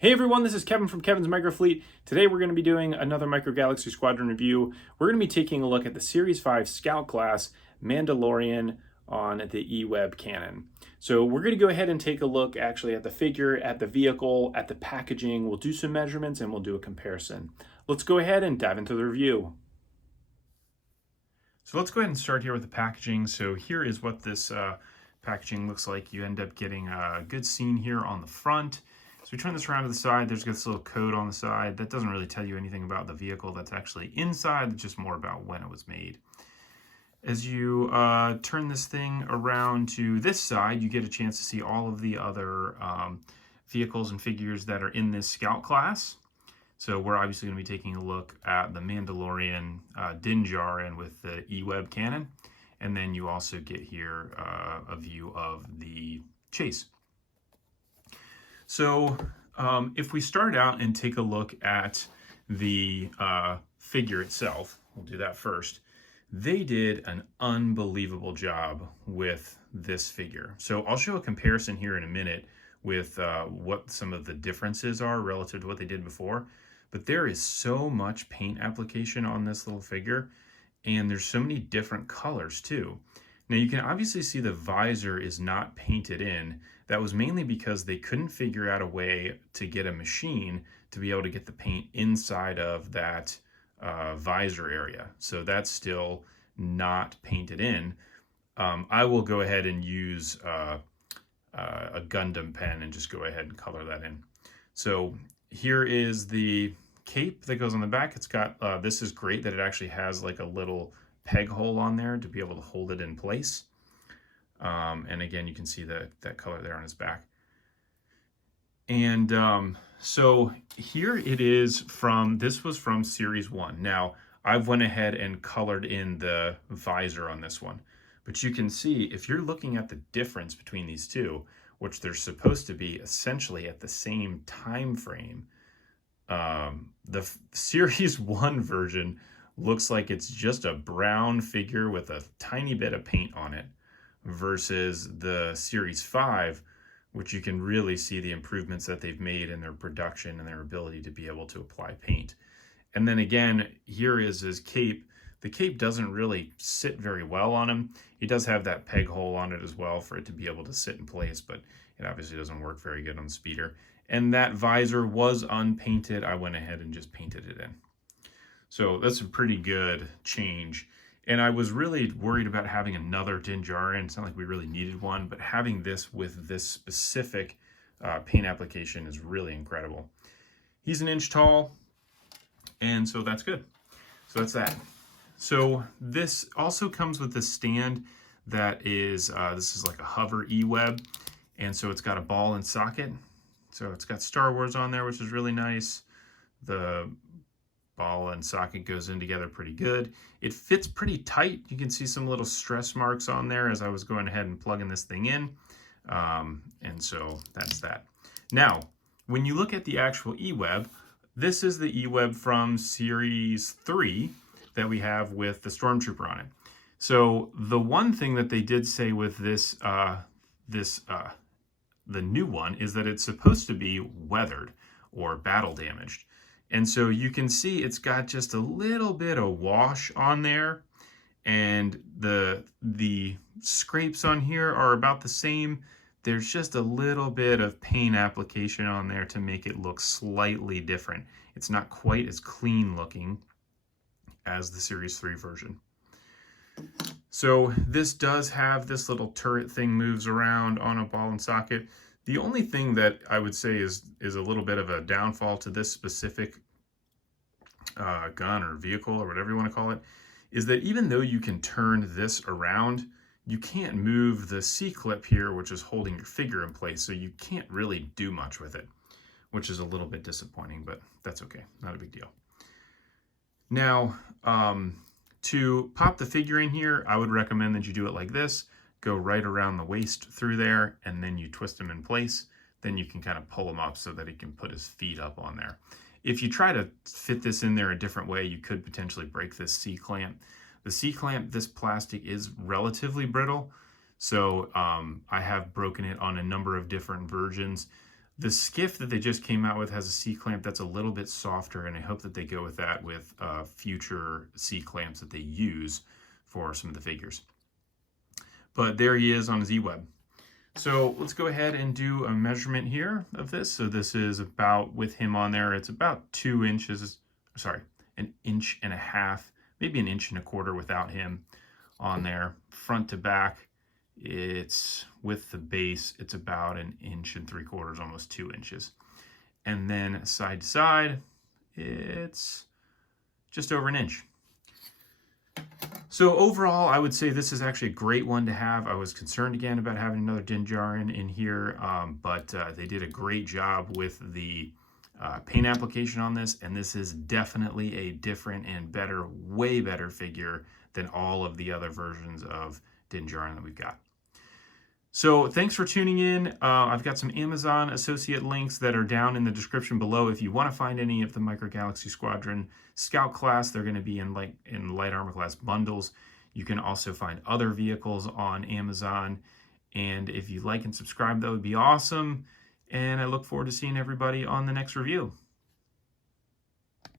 Hey everyone, this is Kevin from Kevin's Microfleet. Today we're going to be doing another Micro Galaxy Squadron review. We're going to be taking a look at the Series 5 Scout class Mandalorian on the E-Web cannon. So we're going to go ahead and take a look actually at the figure, at the vehicle, at the packaging. We'll do some measurements and we'll do a comparison. Let's go ahead and dive into the review. So let's go ahead and start here with the packaging. So here is what this packaging looks like. You end up getting a good scene here on the front. So we turn this around to the side, there's this little code on the side. That doesn't really tell you anything about the vehicle that's actually inside, it's just more about when it was made. As you turn this thing around to this side, you get a chance to see all of the other vehicles and figures that are in this Scout class. So we're obviously going to be taking a look at the Mandalorian Djarin with the E-Web cannon. And then you also get here a view of the chase. So if we start out and take a look at the figure itself, we'll do that first. They did an unbelievable job with this figure. So I'll show a comparison here in a minute with what some of the differences are relative to what they did before. But there is so much paint application on this little figure, and there's so many different colors too. Now you can obviously see the visor is not painted in. That was mainly because they couldn't figure out a way to get a machine to be able to get the paint inside of that visor area. So that's still not painted in. I will go ahead and use a Gundam pen and just go ahead and color that in. So here is the cape that goes on the back. It's got, this is great that it actually has like a little peg hole on there to be able to hold it in place. And again, you can see that color there on his back. And so here it is this was from Series 1. Now, I've went ahead and colored in the visor on this one. But you can see, if you're looking at the difference between these two, which they're supposed to be essentially at the same time frame, the Series 1 version looks like it's just a brown figure with a tiny bit of paint on it, versus the Series 5, which you can really see the improvements that they've made in their production and their ability to be able to apply paint. And then again, here is his cape. The cape doesn't really sit very well on him. He does have that peg hole on it as well for it to be able to sit in place, but it obviously doesn't work very good on the speeder. And that visor was unpainted. I went ahead and just painted it in. So that's a pretty good change. And I was really worried about having another Djarin. It's not like we really needed one, but having this with this specific paint application is really incredible. He's an inch tall, and so that's good. So that's that. So this also comes with this stand that is, this is like a hover E-Web, and so it's got a ball and socket. So it's got Star Wars on there, which is really nice. The ball and socket goes in together pretty good. It fits pretty tight. You can see some little stress marks on there as I was going ahead and plugging this thing in. And so that's that. Now, when you look at the actual E-Web, this is the E-Web from Series 3 that we have with the Stormtrooper on it. So the one thing that they did say with this, the new one, is that it's supposed to be weathered or battle damaged. And so you can see it's got just a little bit of wash on there, and the scrapes on here are about the same. There's just a little bit of paint application on there to make it look slightly different. It's not quite as clean looking as the Series 3 version. So this does have this little turret thing moves around on a ball and socket. The only thing that I would say is a little bit of a downfall to this specific gun or vehicle or whatever you want to call it, is that even though you can turn this around, you can't move the C-clip here, which is holding your figure in place, so you can't really do much with it, which is a little bit disappointing, but that's okay, not a big deal. Now, to pop the figure in here, I would recommend that you do it like this. Go right around the waist through there, and then you twist him in place. Then you can kind of pull him up so that he can put his feet up on there. If you try to fit this in there a different way, you could potentially break this C-clamp. The C-clamp, this plastic is relatively brittle, so I have broken it on a number of different versions. The skiff that they just came out with has a C-clamp that's a little bit softer, and I hope that they go with that with future C-clamps that they use for some of the figures. But there he is on his E-Web. So let's go ahead and do a measurement here of this. So this is about, with him on there, it's about 2 inches, sorry, 1.5 inches, maybe 1.25 inches without him on there. Front to back, it's with the base, it's about 1.75 inches, almost 2 inches. And then side to side, it's just over 1 inch. So overall, I would say this is actually a great one to have. I was concerned again about having another Djarin in here, but they did a great job with the paint application on this, and this is definitely a different and better, way better figure than all of the other versions of Djarin that we've got. So thanks for tuning in. I've got some Amazon associate links that are down in the description below. If you want to find any of the Micro Galaxy Squadron Scout class, they're going to be in light armor class bundles. You can also find other vehicles on Amazon. And if you like and subscribe, that would be awesome. And I look forward to seeing everybody on the next review.